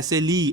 SLE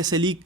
SLE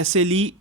SLE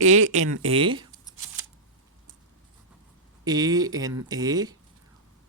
ANA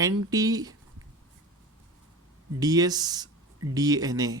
anti-dsDNA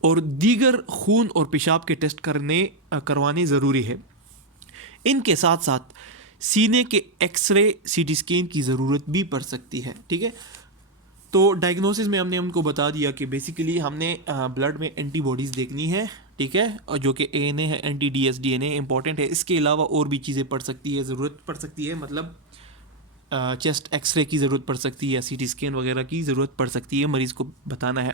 اور دیگر خون اور پیشاب کے ٹیسٹ کروانے ضروری ہے۔ ان کے ساتھ ساتھ سینے کے X ray C T scan کی ضرورت بھی پڑ سکتی ہے، ٹھیک ہے۔ تو ڈائگنوسس میں ہم نے ان کو بتا دیا کہ بیسیکلی ہم نے بلڈ میں اینٹی باڈیز دیکھنی ہے، ٹھیک ہے، اور جو کہ اے این اے ہے، anti D S D N A important ہے۔ اس کے علاوہ اور بھی چیزیں پڑ سکتی ہے، ضرورت پڑ سکتی ہے، مطلب چیسٹ ایکس رے کی ضرورت پڑ سکتی ہے یا سی ٹی اسکین وغیرہ کی ضرورت پڑ سکتی ہے، مریض کو بتانا ہے۔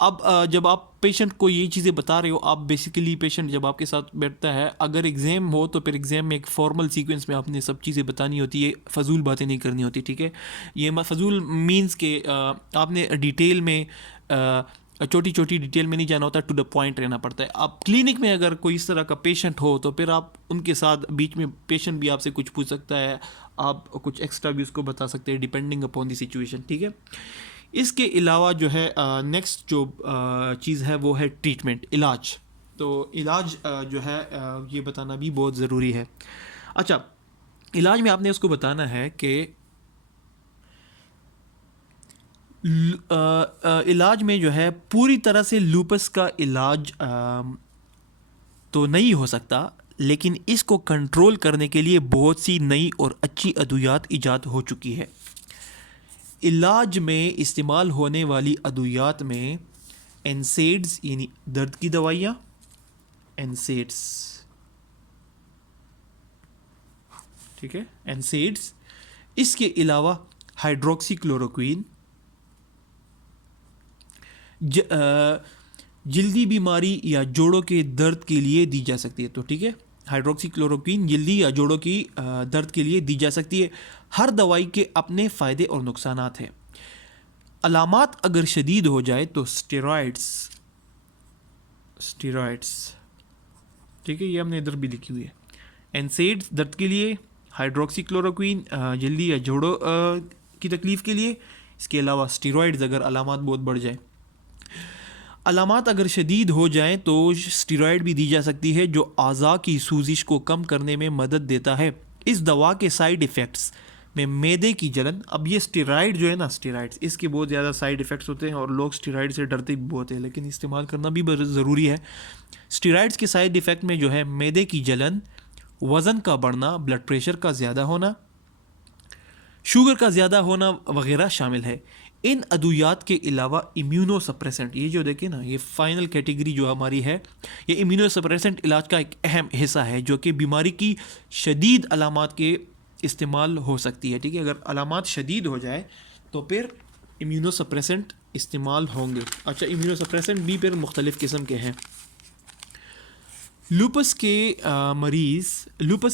اب جب آپ پیشنٹ کو یہ چیزیں بتا رہے ہو، آپ بیسیکلی پیشنٹ جب آپ کے ساتھ بیٹھتا ہے، اگر ایگزام ہو تو پھر ایگزام میں ایک فارمل سیکوینس میں آپ نے سب چیزیں بتانی ہوتی ہے، فضول باتیں نہیں کرنی ہوتی، ٹھیک ہے۔ یہ فضول مینس کہ آپ نے ڈیٹیل میں چھوٹی چھوٹی ڈیٹیل میں نہیں جانا ہوتا، ٹو دا پوائنٹ رہنا پڑتا ہے۔ آپ کلینک میں اگر کوئی اس طرح کا پیشنٹ ہو تو پھر آپ ان کے ساتھ بیچ میں پیشنٹ بھی آپ سے کچھ پوچھ سکتا ہے، آپ کچھ ایکسٹرا بھی اس کو بتا سکتے ہیں ڈیپینڈنگ اپون دی سچویشن، ٹھیک ہے۔ اس کے علاوہ جو ہے نیکسٹ جو چیز ہے وہ ہے ٹریٹمنٹ، علاج۔ تو علاج جو ہے یہ بتانا بھی بہت ضروری ہے۔ اچھا، علاج میں آپ نے اس کو بتانا ہے کہ علاج میں جو ہے پوری طرح سے لوپس کا علاج تو نہیں ہو سکتا، لیکن اس کو کنٹرول کرنے کے لیے بہت سی نئی اور اچھی ادویات ایجاد ہو چکی ہے۔ علاج میں استعمال ہونے والی ادویات میں NSAIDs یعنی درد کی دوائیاں، NSAIDs، ٹھیک ہے، NSAIDs۔ اس کے علاوہ ہائیڈروکسی کلوروکوین جلدی بیماری یا جوڑوں کے درد کے لیے دی جا سکتی ہے، تو ٹھیک ہے، ہائیڈروکسی کلوروکوین جلدی یا جوڑوں کی درد کے لیے دی جا سکتی ہے۔ ہر دوائی کے اپنے فائدے اور نقصانات ہیں۔ علامات اگر شدید ہو جائے تو اسٹیرائڈس، ٹھیک ہے، یہ ہم نے ادھر بھی لکھی ہوئی ہے۔ NSAIDs درد کے لیے، ہائیڈروکسی کلوروکوین جلدی یا جوڑوں کی تکلیف کے لیے، اس کے علاوہ اسٹیرائڈز اگر علامات بہت بڑھ جائیں۔ علامات اگر شدید ہو جائیں تو اسٹیرائڈ بھی دی جا سکتی ہے جو اعضاء کی سوزش کو کم کرنے میں مدد دیتا ہے۔ اس دوا کے سائیڈ ایفیکٹس میں معدے کی جلن، اب یہ اسٹیرائڈ جو ہے نا، اسٹیرائڈس، اس کے بہت زیادہ سائیڈ ایفیکٹس ہوتے ہیں اور لوگ اسٹیرائڈ سے ڈرتے بھی بہت ہیں، لیکن استعمال کرنا بھی ضروری ہے۔ اسٹیرائڈس کے سائیڈ ایفیکٹ میں جو ہے معدے کی جلن، وزن کا بڑھنا، بلڈ پریشر کا زیادہ ہونا، شوگر کا زیادہ ہونا وغیرہ شامل ہے۔ ان ادویات کے علاوہ امیونو سپریسنٹ، یہ جو دیکھیں نا، یہ فائنل کیٹیگری جو ہماری ہے، یہ امیونو سپریسنٹ علاج کا ایک اہم حصہ ہے جو کہ بیماری کی شدید علامات کے استعمال ہو سکتی ہے، ٹھیک ہے۔ اگر علامات شدید ہو جائے تو پھر امیونو سپریسنٹ استعمال ہوں گے۔ اچھا، امیونو سپریسنٹ بھی پھر مختلف قسم کے ہیں۔ لوپس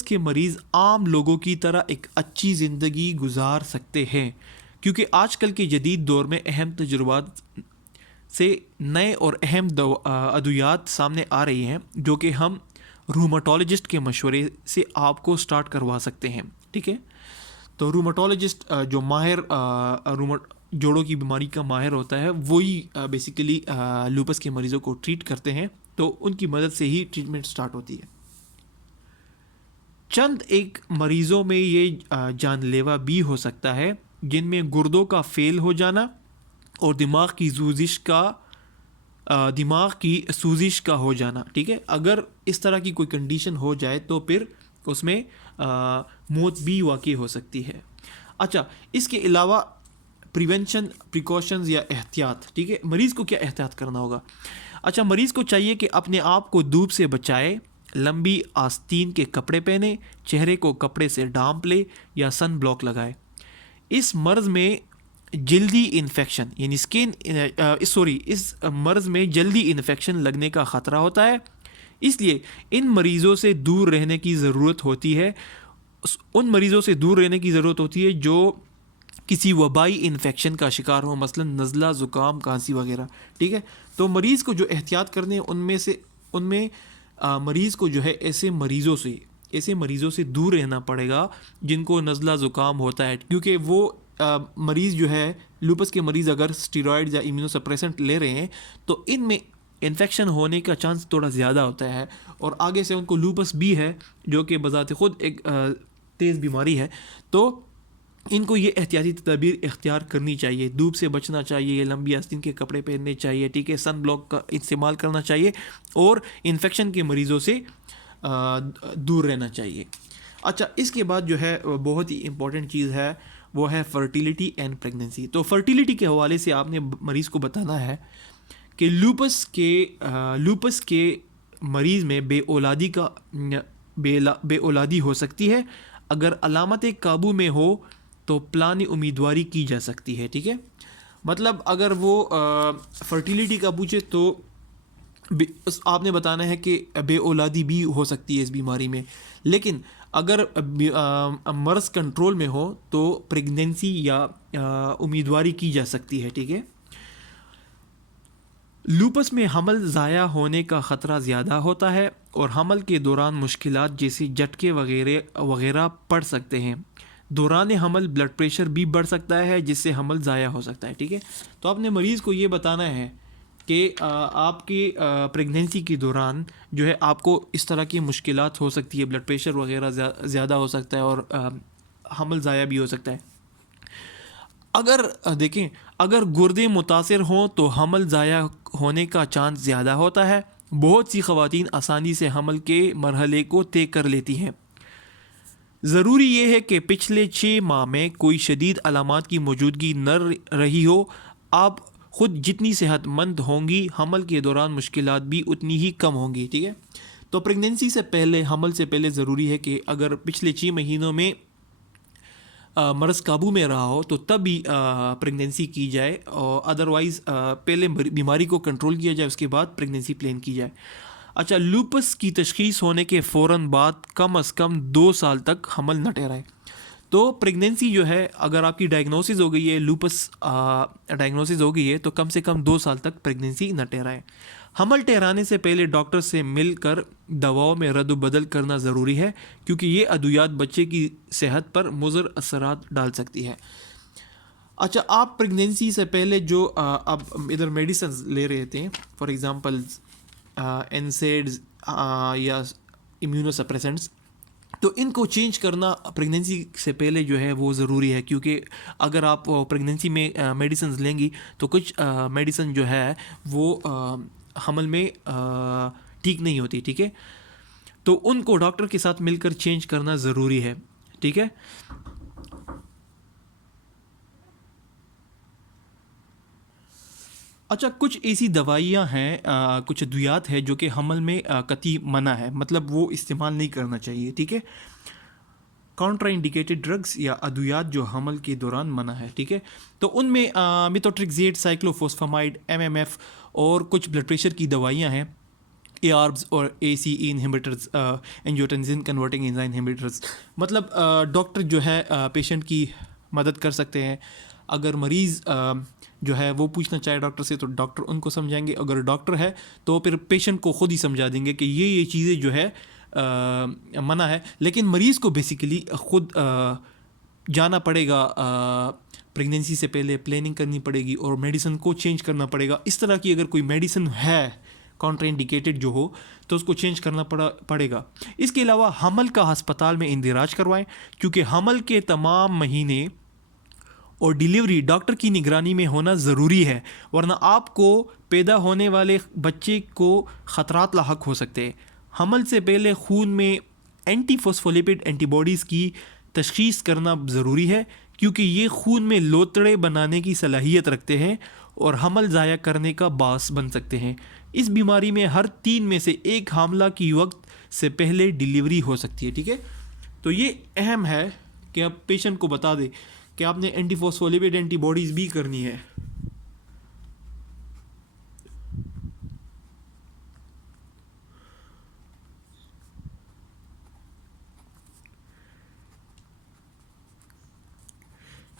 کے مریض عام لوگوں کی طرح ایک اچھی زندگی گزار سکتے ہیں، کیونکہ آج کل کے جدید دور میں اہم تجربات سے نئے اور اہم ادویات سامنے آ رہی ہیں جو کہ ہم روماٹولوجسٹ کے مشورے سے آپ کو سٹارٹ کروا سکتے ہیں، ٹھیک ہے۔ تو روماٹولوجسٹ جو ماہر جوڑوں کی بیماری کا ماہر ہوتا ہے، وہی بیسیکلی لوپس کے مریضوں کو ٹریٹ کرتے ہیں، تو ان کی مدد سے ہی ٹریٹمنٹ سٹارٹ ہوتی ہے۔ چند ایک مریضوں میں یہ جان لیوا بھی ہو سکتا ہے، جن میں گردوں کا فیل ہو جانا اور دماغ کی سوزش کا ہو جانا، ٹھیک ہے۔ اگر اس طرح کی کوئی کنڈیشن ہو جائے تو پھر اس میں موت بھی واقع ہو سکتی ہے۔ اچھا، اس کے علاوہ پریکاشنز یا احتیاط، ٹھیک ہے، مریض کو کیا احتیاط کرنا ہوگا؟ اچھا، مریض کو چاہیے کہ اپنے آپ کو دھوپ سے بچائے، لمبی آستین کے کپڑے پہنے، چہرے کو کپڑے سے ڈھانپ لے یا سن بلاک لگائے۔ اس مرض میں جلدی انفیکشن یعنی اس مرض میں جلدی انفیکشن لگنے کا خطرہ ہوتا ہے، اس لیے ان مریضوں سے دور رہنے کی ضرورت ہوتی ہے، جو کسی وبائی انفیکشن کا شکار ہو، مثلا نزلہ، زکام، کھانسی وغیرہ، ٹھیک ہے۔ تو مریض کو جو احتیاط کرنے ہیں ان میں مریض کو جو ہے ایسے مریضوں سے دور رہنا پڑے گا جن کو نزلہ زکام ہوتا ہے، کیونکہ وہ مریض جو ہے لوپس کے مریض اگر اسٹیرائڈز یا امیونو سپریسنٹ لے رہے ہیں تو ان میں انفیکشن ہونے کا چانس تھوڑا زیادہ ہوتا ہے، اور آگے سے ان کو لوپس بھی ہے جو کہ بذات خود ایک تیز بیماری ہے، تو ان کو یہ احتیاطی تدابیر اختیار کرنی چاہیے. دھوپ سے بچنا چاہیے, لمبی آستین کے کپڑے پہننے چاہیے, ٹھیک ہے, سن بلاک کا استعمال کرنا چاہیے, اور انفیکشن کے مریضوں سے دور رہنا چاہیے. اچھا, اس کے بعد جو ہے بہت ہی امپورٹنٹ چیز ہے, وہ ہے فرٹیلیٹی اینڈ پریگننسی. تو فرٹیلیٹی کے حوالے سے آپ نے مریض کو بتانا ہے کہ لوپس کے مریض میں بے اولادی ہو سکتی ہے. اگر علامتیں قابو میں ہو تو پلان امیدواری کی جا سکتی ہے, ٹھیک ہے. مطلب اگر وہ فرٹیلیٹی کا پوچھے تو آپ نے بتانا ہے کہ بے اولادی بھی ہو سکتی ہے اس بیماری میں, لیکن اگر مرض کنٹرول میں ہو تو پریگننسی یا امیدواری کی جا سکتی ہے, ٹھیک ہے. لوپس میں حمل ضائع ہونے کا خطرہ زیادہ ہوتا ہے اور حمل کے دوران مشکلات جیسے جھٹکے وغیرہ پڑ سکتے ہیں. دوران حمل بلڈ پریشر بھی بڑھ سکتا ہے جس سے حمل ضائع ہو سکتا ہے, ٹھیک ہے. تو آپ نے مریض کو یہ بتانا ہے کہ آپ کی پریگننسی کے دوران جو ہے آپ کو اس طرح کی مشکلات ہو سکتی ہے, بلڈ پریشر وغیرہ زیادہ ہو سکتا ہے اور حمل ضائع بھی ہو سکتا ہے. اگر گردے متاثر ہوں تو حمل ضائع ہونے کا چانس زیادہ ہوتا ہے. بہت سی خواتین آسانی سے حمل کے مرحلے کو طے کر لیتی ہیں. ضروری یہ ہے کہ پچھلے 6 ماہ میں کوئی شدید علامات کی موجودگی نہ رہی ہو. آپ خود جتنی صحت مند ہوں گی حمل کے دوران مشکلات بھی اتنی ہی کم ہوں گی, ٹھیک ہے. تو پریگننسی سے پہلے, حمل سے پہلے ضروری ہے کہ اگر پچھلے 6 مہینوں میں مرض قابو میں رہا ہو تو تب ہی پریگننسی کی جائے, اور ادروائز پہلے بیماری کو کنٹرول کیا جائے, اس کے بعد پریگننسی پلان کی جائے. اچھا, لوپس کی تشخیص ہونے کے فوراً بعد کم از کم 2 سال تک حمل نہ ٹھہرائے. تو پریگننسی جو ہے اگر آپ کی ڈائگنوسس ہو گئی ہے, لوپس ڈائگنوسس ہو گئی ہے, تو کم سے کم 2 سال تک پریگننسی نہ ٹھہرائے. حمل ٹھہرانے سے پہلے ڈاکٹر سے مل کر دواؤں میں رد و بدل کرنا ضروری ہے, کیونکہ یہ ادویات بچے کی صحت پر مضر اثرات ڈال سکتی ہے. اچھا, آپ پریگننسی سے پہلے جو اب ادھر میڈیسنز لے رہے تھے, فار ایگزامپل NSAIDs یا امیونو سپریسنٹس, تو ان کو چینج کرنا پریگننسی سے پہلے جو ہے وہ ضروری ہے, کیونکہ اگر آپ پریگننسی میں میڈیسنز لیں گی تو کچھ میڈیسن جو ہے وہ حمل میں ٹھیک نہیں ہوتی, ٹھیک ہے. تو ان کو ڈاکٹر کے ساتھ مل کر چینج کرنا ضروری ہے, ٹھیک ہے. اچھا, کچھ ایسی دوائیاں ہیں, کچھ ادویات ہیں جو کہ حمل میں قطعی منع ہے, مطلب وہ استعمال نہیں کرنا چاہیے, ٹھیک ہے. کانٹرا انڈیکیٹڈ ڈرگس یا ادویات جو حمل کے دوران منع ہے, ٹھیک ہے. تو ان میں میتھوٹریکزیٹ, سائکلوفوسفامائڈ, MMF اور کچھ بلڈ پریشر کی دوائیاں ہیں, ARBs اور ACE inhibitors, angiotensin converting enzyme inhibitors. مطلب ڈاکٹر جو ہے پیشنٹ کی مدد کر سکتے ہیں. اگر مریض جو ہے وہ پوچھنا چاہے ڈاکٹر سے تو ڈاکٹر ان کو سمجھائیں گے, اگر ڈاکٹر ہے تو پھر پیشنٹ کو خود ہی سمجھا دیں گے کہ یہ چیزیں جو ہے منع ہے. لیکن مریض کو بیسیکلی خود جانا پڑے گا, پریگننسی سے پہلے پلاننگ کرنی پڑے گی اور میڈیسن کو چینج کرنا پڑے گا. اس طرح کی اگر کوئی میڈیسن ہے کانٹرا انڈیکیٹڈ جو ہو تو اس کو چینج کرنا پڑے گا. اس کے علاوہ حمل کا ہسپتال میں اندراج کروائیں, کیونکہ حمل کے تمام مہینے اور ڈیلیوری ڈاکٹر کی نگرانی میں ہونا ضروری ہے, ورنہ آپ کو پیدا ہونے والے بچے کو خطرات لاحق ہو سکتے ہیں. حمل سے پہلے خون میں اینٹی فاسفولیپڈ اینٹی باڈیز کی تشخیص کرنا ضروری ہے, کیونکہ یہ خون میں لوتڑے بنانے کی صلاحیت رکھتے ہیں اور حمل ضائع کرنے کا باعث بن سکتے ہیں. اس بیماری میں ہر 3 میں سے 1 حاملہ کی وقت سے پہلے ڈیلیوری ہو سکتی ہے, ٹھیک ہے. تو یہ اہم ہے کہ آپ پیشنٹ کو بتا دیں کہ آپ نے اینٹی فاسفولیپڈ اینٹی باڈیز بھی کرنی ہے.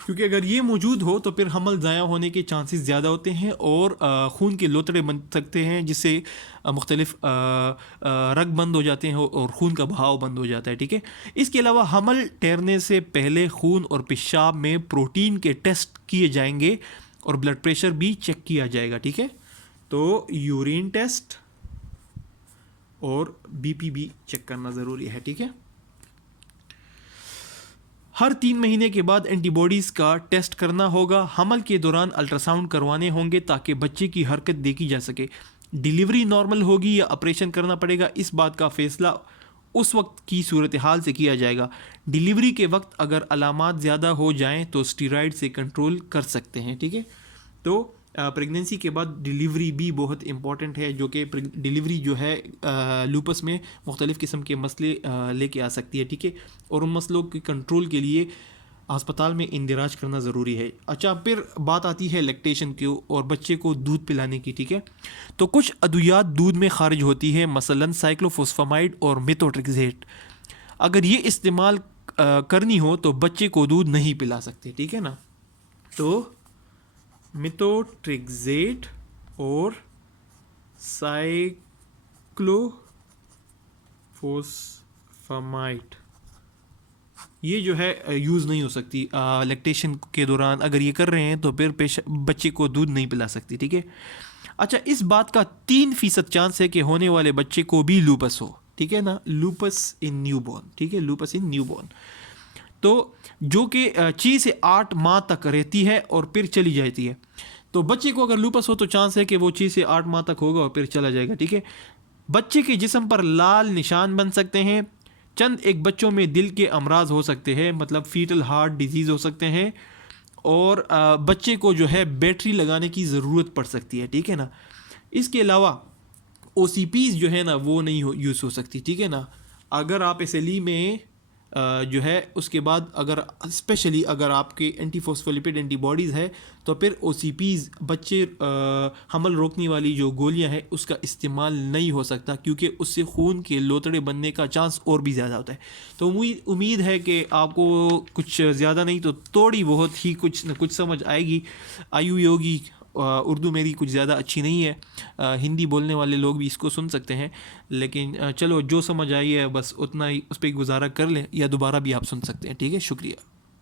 کیونکہ اگر یہ موجود ہو تو پھر حمل ضائع ہونے کے چانسز زیادہ ہوتے ہیں اور خون کے لوتڑے بن سکتے ہیں, جس سے مختلف رگ بند ہو جاتے ہیں اور خون کا بہاؤ بند ہو جاتا ہے, ٹھیک ہے. اس کے علاوہ حمل ٹھہرنے سے پہلے خون اور پیشاب میں پروٹین کے ٹیسٹ کیے جائیں گے اور بلڈ پریشر بھی چیک کیا جائے گا, ٹھیک ہے. تو یورین ٹیسٹ اور BP بھی چیک کرنا ضروری ہے, ٹھیک ہے. ہر 3 مہینے کے بعد اینٹی باڈیز کا ٹیسٹ کرنا ہوگا. حمل کے دوران الٹرا ساؤنڈ کروانے ہوں گے تاکہ بچے کی حرکت دیکھی جا سکے. ڈیلیوری نارمل ہوگی یا آپریشن کرنا پڑے گا، اس بات کا فیصلہ اس وقت کی صورتحال سے کیا جائے گا. ڈیلیوری کے وقت اگر علامات زیادہ ہو جائیں تو اسٹیرائڈ سے کنٹرول کر سکتے ہیں. ٹھیک ہے، تو پریگننسی کے بعد ڈیلیوری بھی بہت امپورٹنٹ ہے، جو کہ ڈیلیوری جو ہے لوپس میں مختلف قسم کے مسئلے لے کے آ سکتی ہے. ٹھیک ہے، اور ان مسئلوں کے کنٹرول کے لیے ہسپتال میں اندراج کرنا ضروری ہے. اچھا، پھر بات آتی ہے لیکٹیشن کی اور بچے کو دودھ پلانے کی. ٹھیک ہے، تو کچھ ادویات دودھ میں خارج ہوتی ہے، مثلا سائکلوفوسفامائڈ اور میتھوٹریکزیٹ. اگر یہ استعمال کرنی ہو تو بچے کو دودھ نہیں پلا سکتے. ٹھیک ہے نا، تو میتھوٹریکزیٹ اور سائکلوفوسفامائڈ یہ جو ہے یوز نہیں ہو سکتی لیکٹیشن کے دوران. اگر یہ کر رہے ہیں تو پھر بچے کو دودھ نہیں پلا سکتی. ٹھیک ہے، اچھا، اس بات کا 3% چانس ہے کہ ہونے والے بچے کو بھی لوپس ہو. ٹھیک ہے نا، لوپس ان نیو بورن. ٹھیک ہے، لوپس ان نیو بورن، تو جو کہ 6 سے 8 ماہ تک رہتی ہے اور پھر چلی جاتی ہے. تو بچے کو اگر لوپس ہو تو چانس ہے کہ وہ 6 سے 8 ماہ تک ہوگا اور پھر چلا جائے گا. ٹھیک ہے، بچے کے جسم پر لال نشان بن سکتے ہیں. چند ایک بچوں میں دل کے امراض ہو سکتے ہیں، مطلب فیٹل ہارٹ ڈیزیز ہو سکتے ہیں، اور بچے کو جو ہے بیٹری لگانے کی ضرورت پڑ سکتی ہے. ٹھیک ہے نا، اس کے علاوہ او سی پیز جو ہے نا وہ نہیں یوز ہو سکتی. ٹھیک ہے نا، اگر آپ ایس ایل ای میں جو ہے اس کے بعد اگر اسپیشلی اگر آپ کے اینٹی فاسفولیپڈ اینٹی باڈیز ہے تو پھر او سی پیز بچے حمل روکنے والی جو گولیاں ہیں اس کا استعمال نہیں ہو سکتا، کیونکہ اس سے خون کے لوتڑے بننے کا چانس اور بھی زیادہ ہوتا ہے. تو امید ہے کہ آپ کو کچھ زیادہ نہیں تو تھوڑی بہت ہی کچھ نہ کچھ سمجھ آئی ہوئی ہوگی. اردو میری کچھ زیادہ اچھی نہیں ہے، ہندی بولنے والے لوگ بھی اس کو سن سکتے ہیں، لیکن چلو جو سمجھ آئی ہے بس اتنا ہی اس پہ گزارا کر لیں، یا دوبارہ بھی آپ سن سکتے ہیں. ٹھیک ہے، شکریہ.